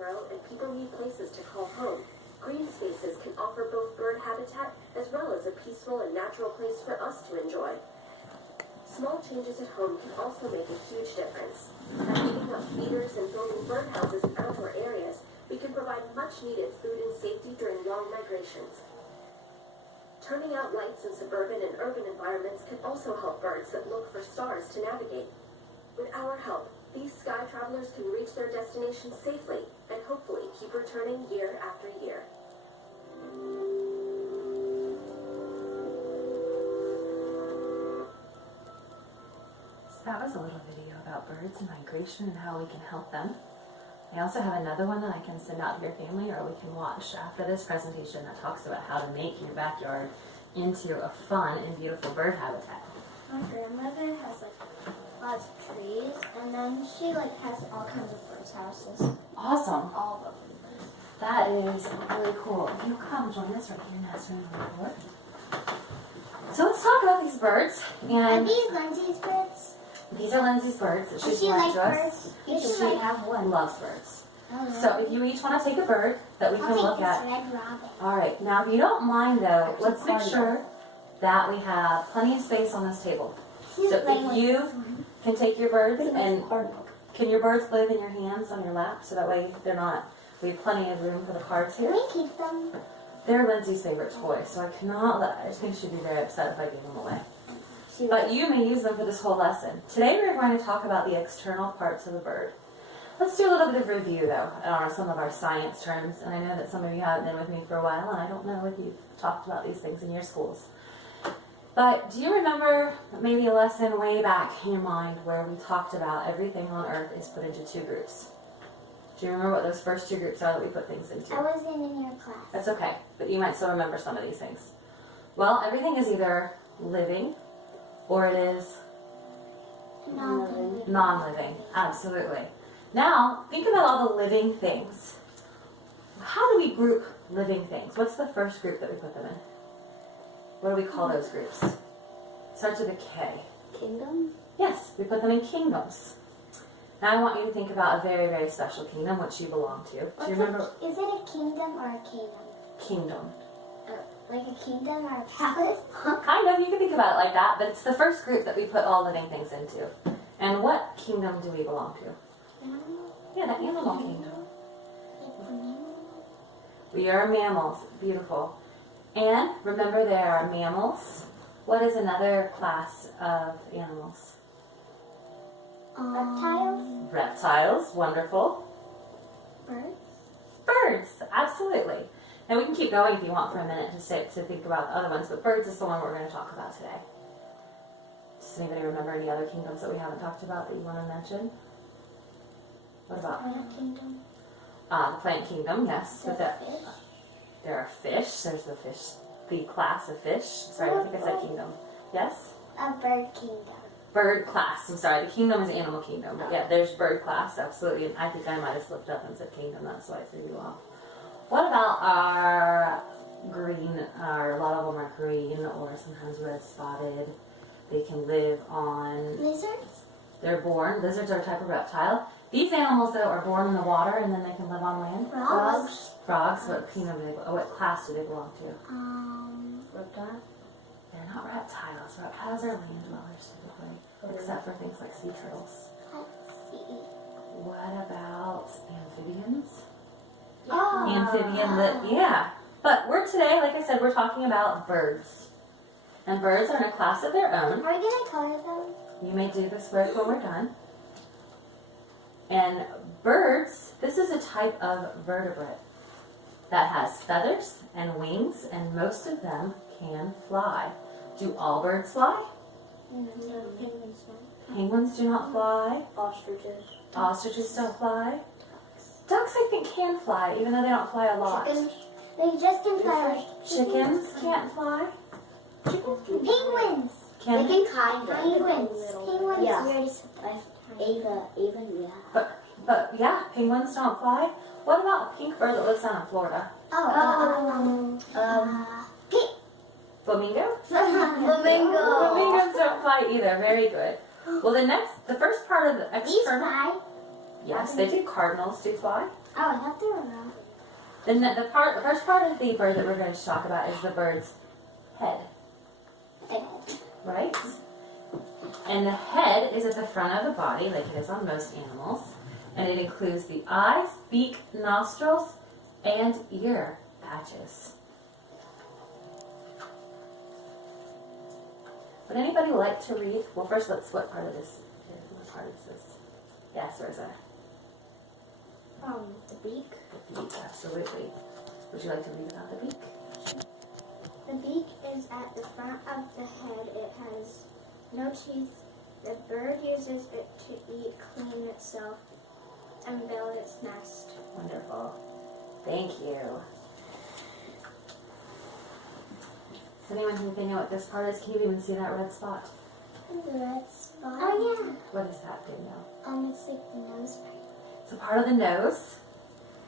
grow and people need places to call home, green spaces can offer both bird habitat as well as a peaceful and natural place for us to enjoy. Small changes at home can also make a huge difference. By picking up feeders and building birdhouses in outdoor areas, we can provide much-needed food and safety during long migrations. Turning out lights in suburban and urban environments can also help birds that look for stars to navigate. With our help, these sky travelers can reach their destination safely and hopefully keep returning year after year. So that was a little video about birds and migration and how we can help them. I also have another one that I can send out to your family, or we can watch after this presentation that talks about how to make your backyard into a fun and beautiful bird habitat. My grandmother has lots of trees, and then she has all kinds of birds' houses. Awesome. All of them. That is really cool. If you come join us right here in Nest Room Report. So let's talk about these birds. Are And these Lindsay's birds? these are Lindsay's birds that Does she's she lent like to us. birds? You should She have one. loves birds. Oh, So if you each want to take a bird that we I'll can take look this at. red robin. All right. Now, if you don't mind, though, let's make Cardinal. sure that we have plenty of space on this table. She's So playing if with you this one. can take your birds and Cardinal. can your birds live in your hands on your lap so that way they're not, we have plenty of room for the cards Can here. we keep them? They're Lindsay's favorite toy, so I cannot let, I just think she'd be very upset if I gave them away. But you may use them for this whole lesson. Today we're going to talk about the external parts of a bird. Let's do a little bit of review though on some of our science terms, and I know that some of you haven't been with me for a while, and I don't know if you've talked about these things in your schools. But do you remember maybe a lesson way back in your mind where we talked about everything on Earth is put into two groups? Do you remember what those first two groups are that we put things into? I wasn't in your class. That's okay, but you might still remember some of these things. Well, everything is either living or it is Non-living. non-living. Absolutely. Now, think about all the living things. How do we group living things? What's the first group that we put them in? What do we call those groups? Starts with a K. Kingdom? Yes, we put them in kingdoms. Now I want you to think about a very, very special kingdom which you belong to. Do you remember? Is it a kingdom or a kingdom? Kingdom. Like a kingdom or a palace? Kind of, you can think about it like that, but it's the first group that we put all living things into. And what kingdom do we belong to? Yeah, the animal kingdom. We are mammals. Beautiful. And remember, there are mammals. What is another class of animals? Reptiles? Reptiles. Wonderful. Birds? Birds. Absolutely. And we can keep going if you want for a minute to think about the other ones, but birds is the one we're going to talk about today. Does anybody remember any other kingdoms that we haven't talked about that you want to mention? What about? Plant kingdom? The plant kingdom, yes. There's But fish? there are fish. There's the fish, the class of fish. Sorry, I think I said kingdom. Yes? A bird kingdom. Bird class. I'm sorry, the kingdom is animal kingdom. But yeah, there's bird class, absolutely. And I think I might have slipped up and said kingdom. That's why I threw you off. What about our green, a lot of them are green or sometimes red spotted. They can live on, Lizards? they're born, lizards are a type of reptile. These animals though are born in the water and then they can live on land. Frogs? Frogs, what kingdom do they, what class do they belong to? Reptile? They're not reptiles. Reptiles are land dwellers typically, except for things like sea turtles. Let's see. What about amphibians? Oh. Amphibian, yeah. But we're today, like I said, we're talking about birds. And birds are in a class of their own. Are we going to color them? You may do this work when we're done. And birds, this is a type of vertebrate that has feathers and wings, and most of them can fly. Do all birds fly? No, penguins don't. Penguins do not fly. Ostriches. Ostriches don't fly. Ducks, I think, can fly, even though they don't fly a lot. Chickens. They just can fly. Chickens can't fly. Penguins. Can They can kind of. Penguins. Penguins. Yeah. We already said that. Even, yeah. But yeah, penguins don't fly. What about a pink bird that lives down in Florida? Pink. Flamingo? Flamingo. Flamingos don't fly either. Very good. Well, the first part of the These external. fly. Yes, they do. Cardinals do fly. Oh, I thought they were not. Then the first part of the bird that we're going to talk about is the bird's head, right? And the head is at the front of the body, like it is on most animals, and it includes the eyes, beak, nostrils, and ear patches. Would anybody like to read? Well, first, what part of this? What part is this? Yes, Rosa. The beak. The beak, absolutely. Would you like to read about the beak? The beak is at the front of the head. It has no teeth. The bird uses it to eat, clean itself, and build its nest. Wonderful. Thank you. Does anyone think they know what this part is? Can you even see that red spot? The red spot. Oh yeah. What is that, Danielle? It's like the nose part. It's a part of the nose.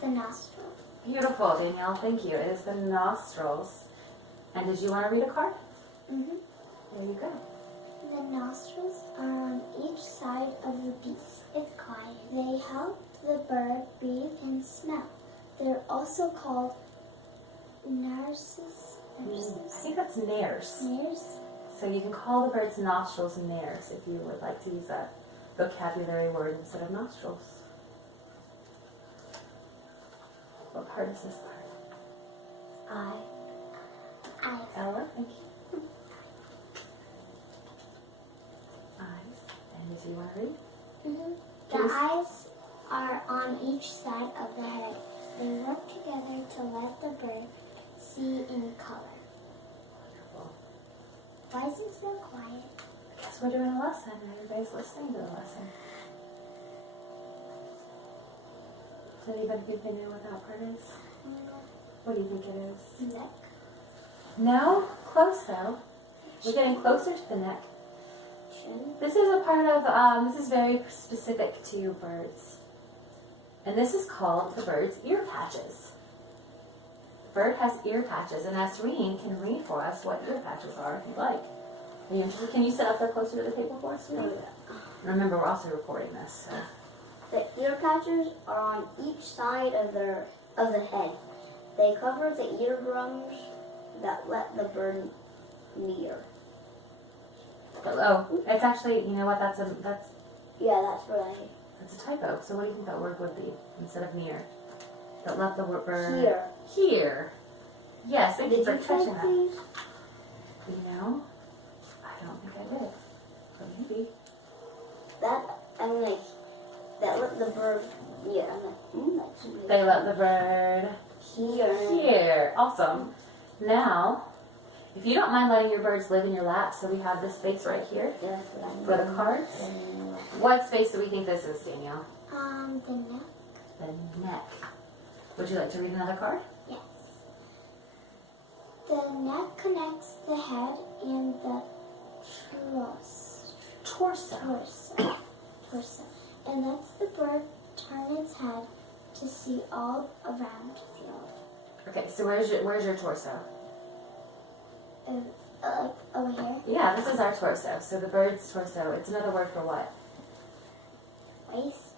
The nostril. Beautiful, Danielle. Thank you. It is the nostrils. And did you want to read a card? Mm-hmm. There you go. The nostrils are on each side of the beak. It's quiet. They help the bird breathe and smell. They're also called narcissus. I think that's nares. Nares. So you can call the bird's nostrils nares if you would like to use that vocabulary word instead of nostrils. What part is this part? Eyes. Ella, thank you. Eyes. And do you want to read? Mm-hmm. Please. The eyes are on each side of the head. They work together to let the bird see in color. Wonderful. Why is it so quiet? Guess we're doing a lesson. Everybody's listening to the lesson. Does anybody think they know what that part is? What do you think it is? Neck. No? Close though. We're getting closer to the neck. Chin. This is a part of, this is very specific to birds. And this is called the bird's ear patches. The bird has ear patches, and Asreen can read for us what ear patches are if you'd like. Are you interested? Can you sit up there closer to the table for us? Oh, yeah. Remember, we're also recording this, so. The ear patches are on each side of the head. They cover the eardrums that let the bird near. Oh, it's actually, you know what, that's Yeah, that's what I a typo. So what do you think that word would be instead of near? That let the bird... hear. Hear. Yes, thank you Did for you catching check that. these? You know, I don't think I did. But maybe. That let the bird. Yeah, I'm like, that should be. They let the bird Hear. hear. Awesome. Now, if you don't mind letting your birds live in your lap, so we have this space right here. That's what I Go to cards. What space do we think this is, Danielle? The neck. The neck. Would you like to read another card? Yes. The neck connects the head and the Torso. torso. And lets the bird turn its head to see all around the Okay, so where's your torso? like over here. Yeah, this is our torso. So the bird's torso, it's another word for what? Waist.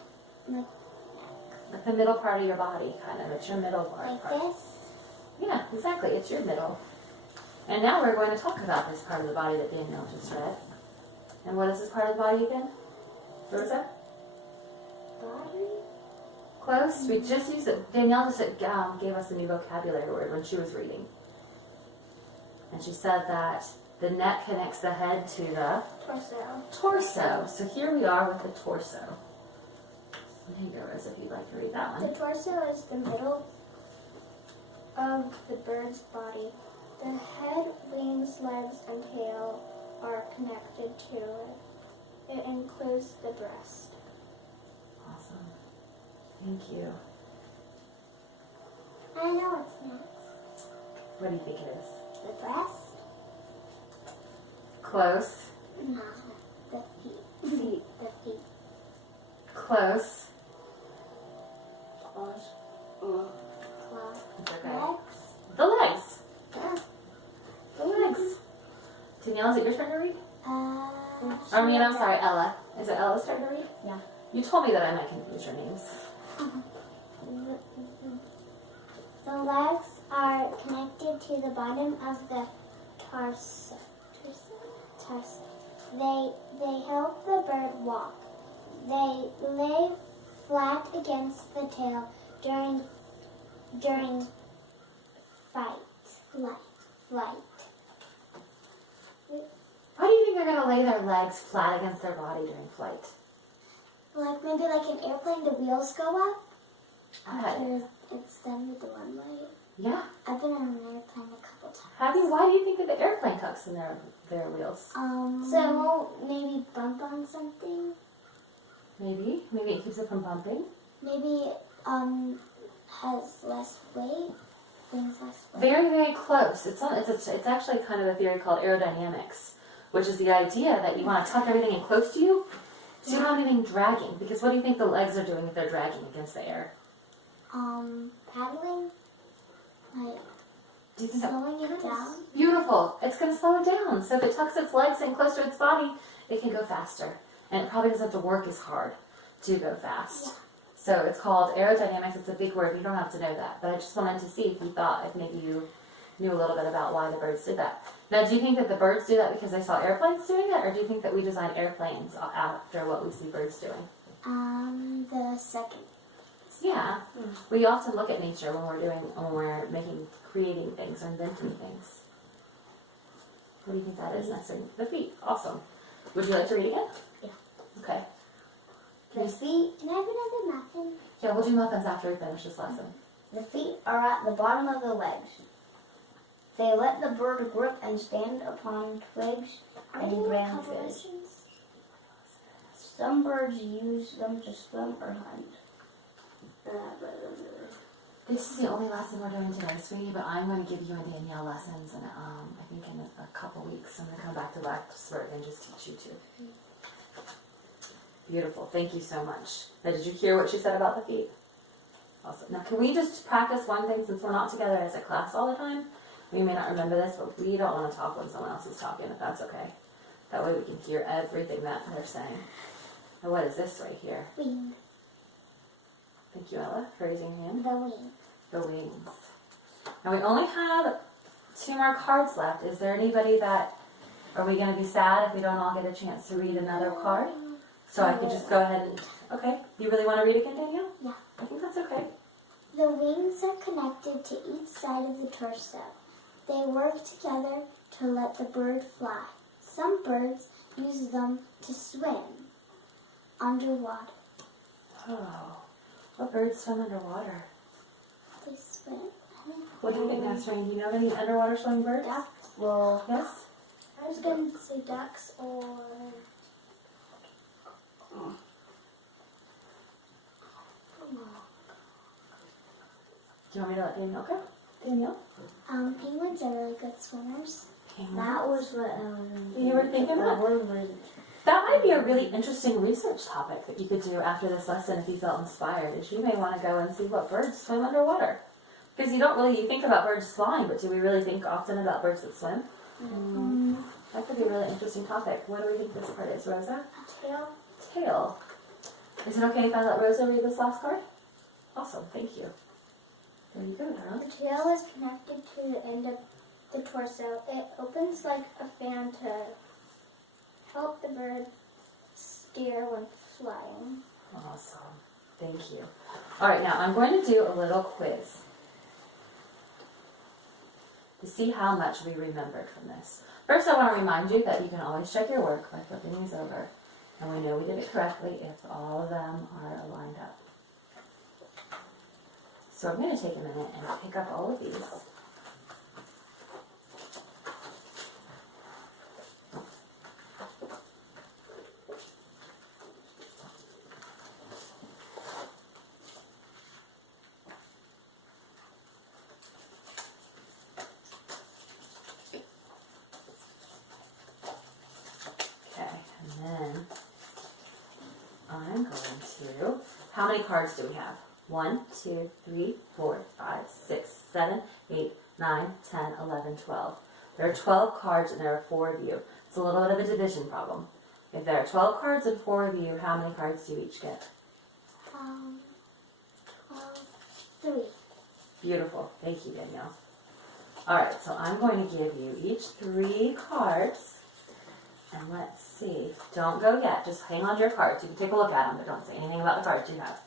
Like the middle part of your body, kind of. It's your middle part. Like this. Yeah, exactly. It's your middle. And now we're going to talk about this part of the body that Danielle just read. And what is this part of the body again? Rosa? Body. Close. We just used it. Danielle just gave us a new vocabulary word when she was reading. And she said that the neck connects the head to the Torso. torso. So here we are with the torso. There you go, Rosa, if you'd like to read that The one. torso is the middle of the bird's body. The head, wings, legs, and tail are connected to it. It includes the breast. Awesome. Thank you. I know what's next. What do you think it is? The breast? Close. No. The feet. Feet. The feet. Close. Claws. Claws. It's okay. Legs. The legs. Yeah. The legs. Danielle, is it your turn to read? Uh, I'm sorry, Ella. Is it Ella's turn to read? Yeah. You told me that I might Use your names. The legs are connected to the bottom of the torso. They help the bird walk. They lay flat against the tail during flight. Why do you think they're going to lay their legs flat against their body during flight? Like maybe like an airplane, the wheels go up Okay. after it's done with the runway. Yeah. I've been on an airplane a couple times. Have you? Why do you think that the airplane tucks in their wheels? So it won't maybe bump on something. Maybe it keeps it from bumping. Maybe it has less weight. Things less weight. Very, very close. It's actually kind of a theory called aerodynamics, which is the idea that you want to tuck everything in close to you, so you don't have anything dragging. Because what do you think the legs are doing if they're dragging against the air? Paddling. Like Do you think that? slowing it down. Beautiful. It's going to slow it down. So if it tucks its legs in close to its body, it can go faster. And it probably doesn't have to work as hard to go fast. Yeah. So it's called aerodynamics. It's a big word. You don't have to know that. But I just wanted to see if maybe you knew a little bit about why the birds did that. Now, do you think that the birds do that because they saw airplanes doing it? Or do you think that we design airplanes after what we see birds doing? The second. Yeah. We often look at nature when we're creating things or inventing things. What do you think that is? The feet. Awesome. Would you like to read again? Yeah. Okay. The feet, Can I have another muffin? Yeah, we'll do muffins after we finish this lesson. the feet are at the bottom of the legs. They let the bird grip and stand upon twigs Are and we doing branches. cover lessons? Some birds use them to swim or hunt. This is the only lesson we're doing today, sweetie, but I'm going to give you and Danielle lessons, and I think in a couple weeks I'm going to come back to Blacksburg and just teach you two. Beautiful. Thank you so much. Now, did you hear what she said about the feet? Awesome. Now, can we just practice one thing since we're not together as a class all the time? We may not remember this, but we don't want to talk when someone else is talking, if that's okay. That way we can hear everything that they're saying. Now, what is this right here? Wing. Thank you, Ella, for raising your hand. The wing. The wings. Now we only have 2 more cards left. Is there anybody are we going to be sad if we don't all get a chance to read another card? So I could just go ahead and, okay. You really want to read again, Danielle? Yeah. I think that's okay. The wings are connected to each side of the torso. They work together to let the bird fly. Some birds use them to swim underwater. Oh. What birds swim underwater? They swim. What do you think, Nasreen? Do you know of any underwater swimming birds? Ducks. Well, Yes? I was going to say ducks or... Do you want me to let Danielle go? Danielle? Penguins are really good swimmers. that was what You were thinking that? word was. That might be a really interesting research topic that you could do after this lesson if you felt inspired, is you may want to go and see what birds swim underwater. Because you think about birds flying, but do we really think often about birds that swim? That could be a really interesting topic. What do we think this part is, Rosa? A tail. Tail. Is it okay if I let Rosa read this last card? Awesome, thank you. There you go, Donna. The tail is connected to the end of the torso. It opens like a fan to help the bird steer when flying. Awesome. Thank you. All right, now I'm going to do a little quiz to see how much we remembered from this. First, I want to remind you that you can always check your work by flipping these over. And we know we did it correctly if all of them are lined up. So I'm going to take a minute and pick up all of these. How many cards do we have? 1, 2, 3, 4, 5, 6, 7, 8, 9, 10, 11, 12. There are 12 cards and there are 4 of you. It's a little bit of a division problem. If there are 12 cards and 4 of you, how many cards do you each get? 3. Beautiful. Thank you, Danielle. All right, so I'm going to give you each 3 cards. And let's see. Don't go yet. Just hang on to your cards. You can take a look at them, but don't say anything about the cards you have.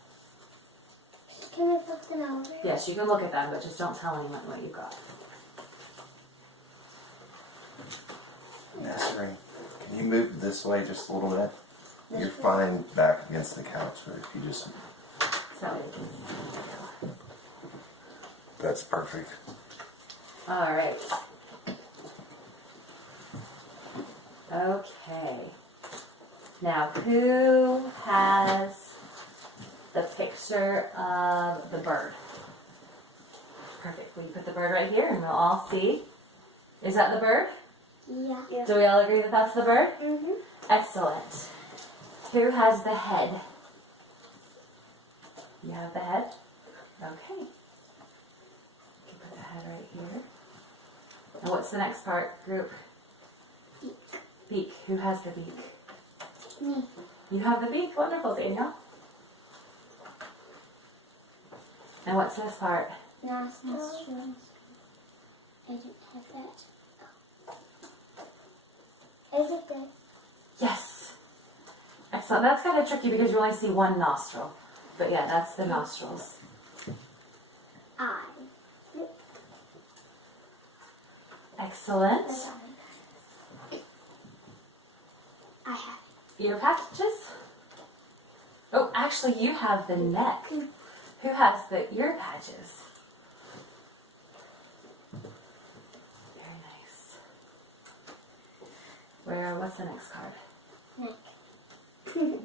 Can we flip them over? Yes, you can look at them, but just don't tell anyone what you got. Nasserine, can you move this way just a little bit? You're fine back against the couch, but if you just... So, That's perfect. all right. Okay. Now, who has the picture of the bird? Perfect. Will you put the bird right here and we'll all see? Is that the bird? Yeah. Do we all agree that that's the bird? Mm-hmm. Excellent. Who has the head? You have the head? Okay. You can put the head right here. And what's the next part, group? Beak. Beak. Who has the beak? Me. You have the beak. Wonderful, Danielle. And what's this part? Nostrils. I didn't have that. Is it good? Yes. Excellent. That's kind of tricky because you only see one nostril. But yeah, that's the nostrils. I. Excellent. I have. Ear patches? Oh, actually, you have the neck. Who has the ear patches? Very nice. What's the next card? Neck.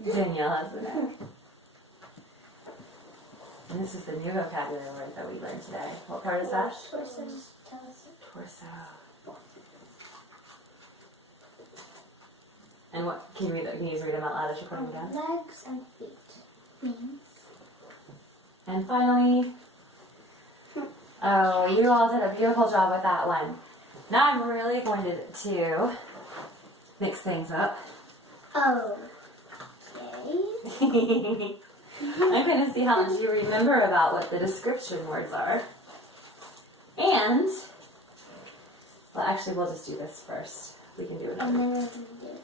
Danielle has the neck. And this is the new vocabulary word that we learned today. What part is that? Torso. Tell us. Torso. And what can you just read them out loud as you're putting them down? Legs and feet. Wings. And finally, oh, you all did a beautiful job with that one. Now I'm really going to mix things up. Oh. Okay. I'm going to see how much you remember about what the description words are. And, well, actually, we'll just do this first. We can do it. And then we're going to do that.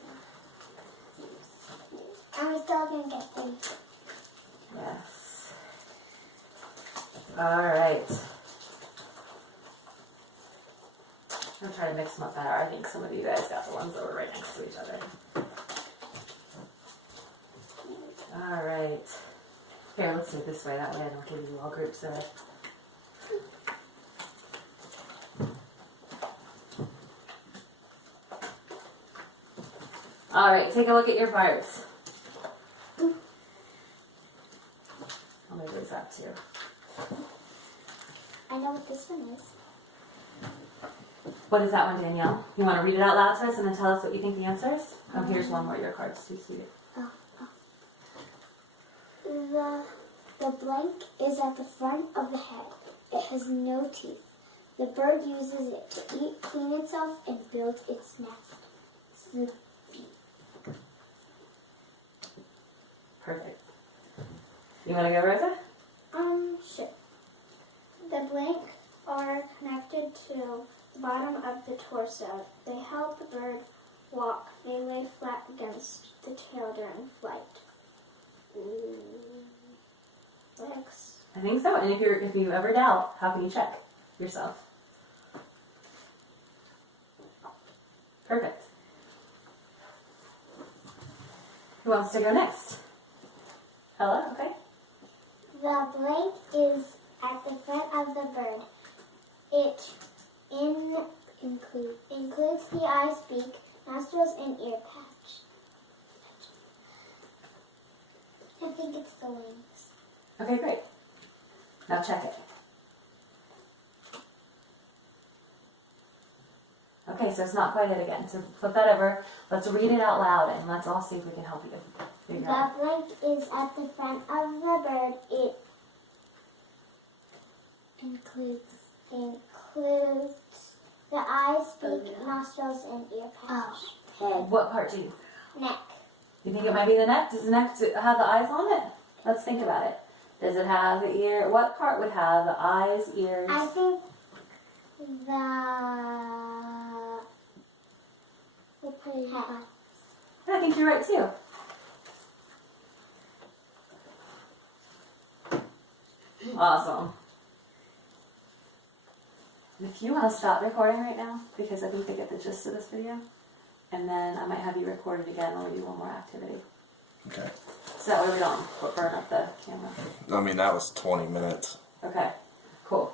I'm still going to get these. Yes. All right. I'm going to try to mix them up better. I think some of you guys got the ones that were right next to each other. All right. Here, let's do it this way. That way I don't give you all groups of it. All right, take a look at your parts. I'll move these up too. I know what this one is. What is that one, Danielle? You want to read it out loud to us and then tell us what you think the answer is? Oh, here's one more of your cards too, sweetie. The blank is at the front of the head. It has no teeth. The bird uses it to eat, clean itself, and build its nest. It's the beak. Perfect. You want to go, Rosa? Sure. The blank are connected to the bottom of the torso. They help the bird walk. They lay flat against the tail during flight. Legs. I think so. And if you ever doubt, how can you check yourself? Perfect. Who wants to go next? Ella, okay. The blank is at the front of the bird. It includes the eyes, beak, nostrils, and ear patch. I think it's the wings. Okay, great. Now check it. Okay, so it's not quite it again. So flip that over. Let's read it out loud and let's all see if we can help you figure out. The blank is at the front of the bird. It includes the eyes, beak, nostrils, and ear patch. Head. What part do you? Neck. You think it might be the neck? Does the neck have the eyes on it? Let's think about it. Does it have the ear? What part would have the eyes, ears? I think the head. I think you're right too. Awesome. If you want to stop recording right now, because I think they get the gist of this video, and then I might have you record it again when we do one more activity. Okay. So that way we don't burn up the camera. I mean, that was 20 minutes. Okay, cool.